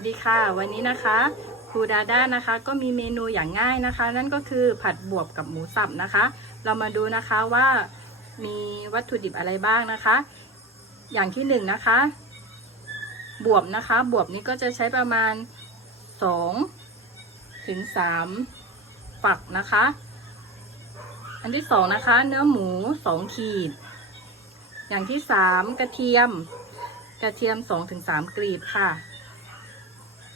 สวัสดีค่ะ วันนี้นะคะครูดาด้านะคะ ก็มีเมนูอย่างง่ายนะคะ นั่นก็คือผัดบวบกับหมูสับนะคะ เรามาดูนะคะว่ามีวัตถุดิบอะไรบ้างนะคะ อย่างที่หนึ่งนะคะ บวบนะคะ บวบนี้ก็จะใช้ประมาณสองถึงสามฝักนะคะ อันที่สองนะคะ เนื้อหมูสองขีด อย่างที่สามกระเทียม กระเทียมสองถึงสามกลีบค่ะ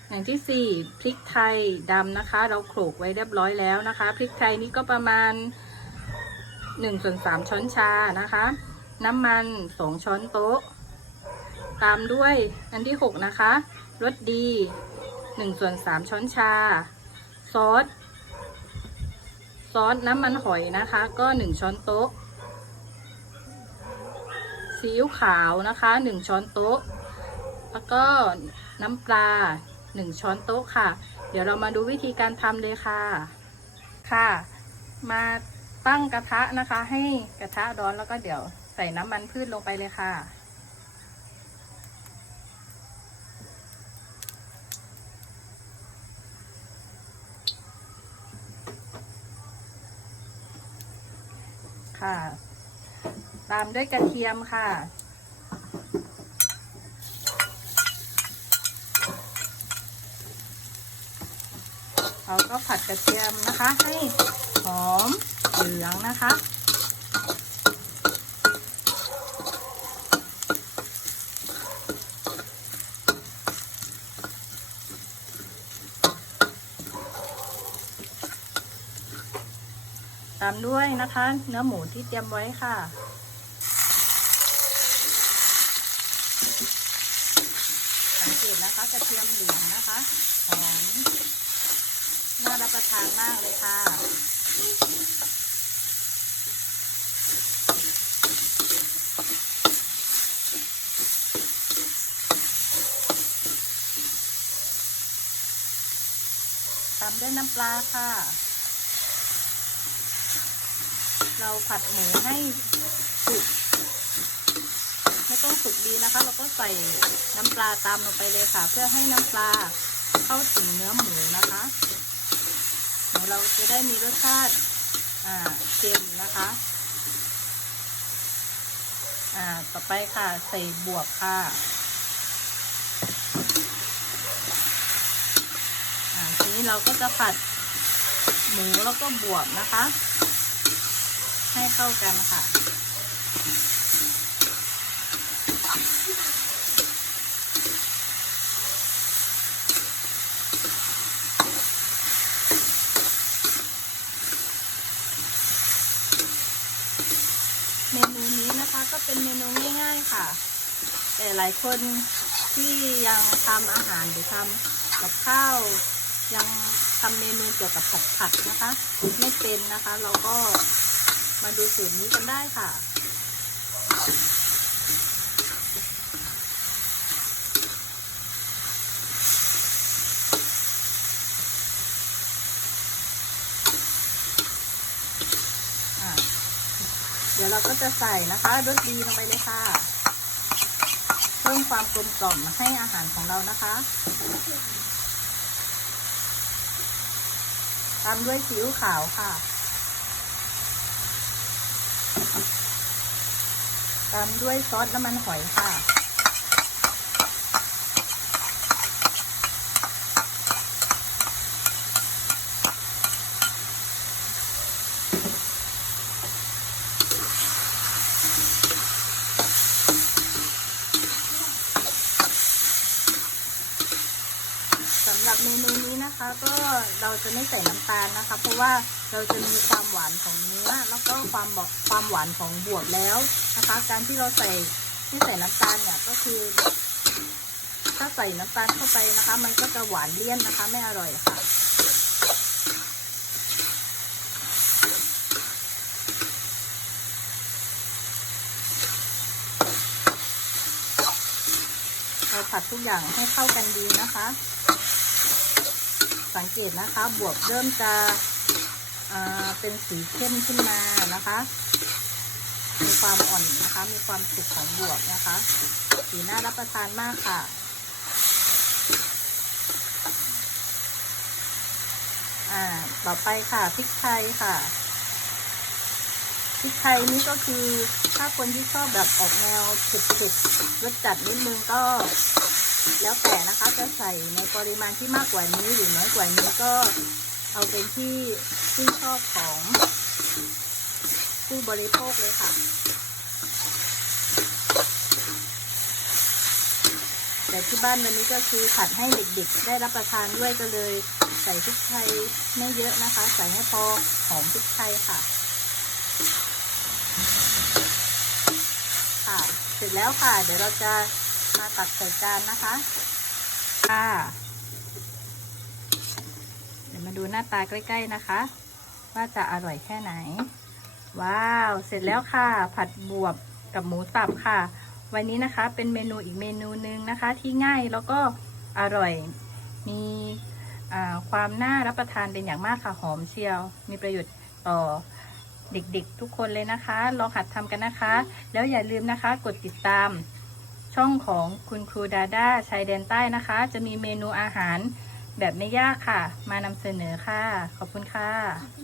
อย่างที่สี่พริกไทยดำนะคะ เราโขลกไว้เรียบร้อยแล้วนะคะ พริกไทยนี่ก็ประมาณหนึ่งส่วนสามช้อนชานะคะ น้ำมันสองช้อนโต๊ะ ตามด้วยอันที่หกนะคะรสดีหนึ่งส่วนสามช้อนชา ซอสซอสน้ำมันหอยนะคะ ก็หนึ่งช้อนโต๊ะซีอิ๊วขาวนะคะหนึ่งช้อนโต๊ะ แล้วก็น้ำปลา หนึ่งช้อนโต๊ะค่ะ เดี๋ยวเรามาดูวิธีการทำเลยค่ะ ค่ะ มาตั้งกระทะนะคะ ให้กระทะร้อนแล้วก็เดี๋ยวใส่น้ำมันพืชลงไปเลยค่ะ ค่ะ ตามด้วยกระเทียมค่ะ เราก็ผัดกระเทียมนะคะ ให้หอมเหลืองนะคะ ตามด้วยนะคะ เนื้อหมูที่เตรียมไว้ค่ะสังเกตนะคะกระเทียมเหลืองนะคะหอม น่ารับประทานมากเลยค่ะตามด้วยน้ำปลาค่ะ เราผัดหมูให้สุกไม่ต้องสุกดีนะคะ เราก็ใส่น้ำปลาตามลงไปเลยค่ะ เพื่อให้น้ำปลาเข้าถึงเนื้อหมูนะคะ เราจะได้มีรสชาติอ่าเค็มนะคะ อ่า ต่อไปค่ะ ใส่บวบค่ะอ่าทีนี้เราก็จะผัดหมูแล้วก็บวบนะคะ ให้เข้ากันค่ะ เมนูนี้นะคะ ก็เป็นเมนูง่ายๆค่ะ แต่หลายคนที่ยังทำอาหารหรือทำกับข้าว ยังทำเมนูเกี่ยวกับผัดผัดๆนะคะ ไม่เป็นนะคะ เราก็มาดูสูตรนี้กันได้ค่ะ เดี๋ยวเราก็จะใส่นะคะรสดีลงไปเลยค่ะ เพิ่มความกลมกล่อมให้อาหารของเรานะคะ ตามด้วยซีอิ๊วขาวค่ะ ตามด้วยซอสน้ำมันหอยค่ะ เมนูนี้นะคะก็เราจะไม่ใส่น้ำตาลนะคะ เพราะว่าเราจะมีความหวานของเนื้อ แล้วก็ความบอกความหวานของบวบแล้วนะคะ การที่เราใส่ไม่ใส่น้ำตาลเนี่ยก็คือ ถ้าใส่น้ำตาลเข้าไปนะคะ มันก็จะหวานเลี่ยนนะคะ ไม่อร่อยค่ะเราผัดทุกอย่างให้เข้ากันดีนะคะ สังเกตนะคะ บวบเริ่มจะเป็นสีเข้มขึ้นมานะคะ มีความอ่อนนะคะ มีความสุกของบวบนะคะ สีน่ารับประทานมากค่ะอ่าต่อไปค่ะพริกไทยค่ะพริกไทยนี่ก็คือถ้าคนที่ชอบแบบออกแนวสดๆรสจัดนิดนึงก็ แล้วแต่นะคะจะใส่ในปริมาณที่มากกว่านี้หรือน้อยกว่านี้ก็เอาเป็นที่ที่ชอบของผู้บริโภคเลยค่ะ แต่ที่บ้านวันนี้ก็คือผัดให้เด็กๆได้รับประทานด้วยก็เลย ใส่พริกไทยไม่เยอะนะคะ ใส่ให้พอหอมพริกไทยค่ะ ค่ะ เสร็จแล้วค่ะ เดี๋ยวเราจะ มาตักใส่จานนะคะค่ะเดี๋ยวมาดูหน้าตาใกล้ ๆนะคะ ว่าจะอร่อยแค่ไหน ว้าว เสร็จแล้วค่ะ ผัดบวบกับหมูสับค่ะ วันนี้นะคะเป็นเมนูอีกเมนูหนึ่งนะคะ ที่ง่ายแล้วก็อร่อยมีความน่ารับประทานเป็นอย่างมากค่ะหอมเชียว มีประโยชน์ต่อเด็กๆทุกคนเลยนะคะ ลองหัดทำกันนะคะ แล้วอย่าลืมนะคะ กดติดตาม ช่องของคุณครูดาด้าชายแดนใต้นะคะ จะมีเมนูอาหารแบบไม่ยากค่ะ มานำเสนอค่ะ ขอบคุณค่ะ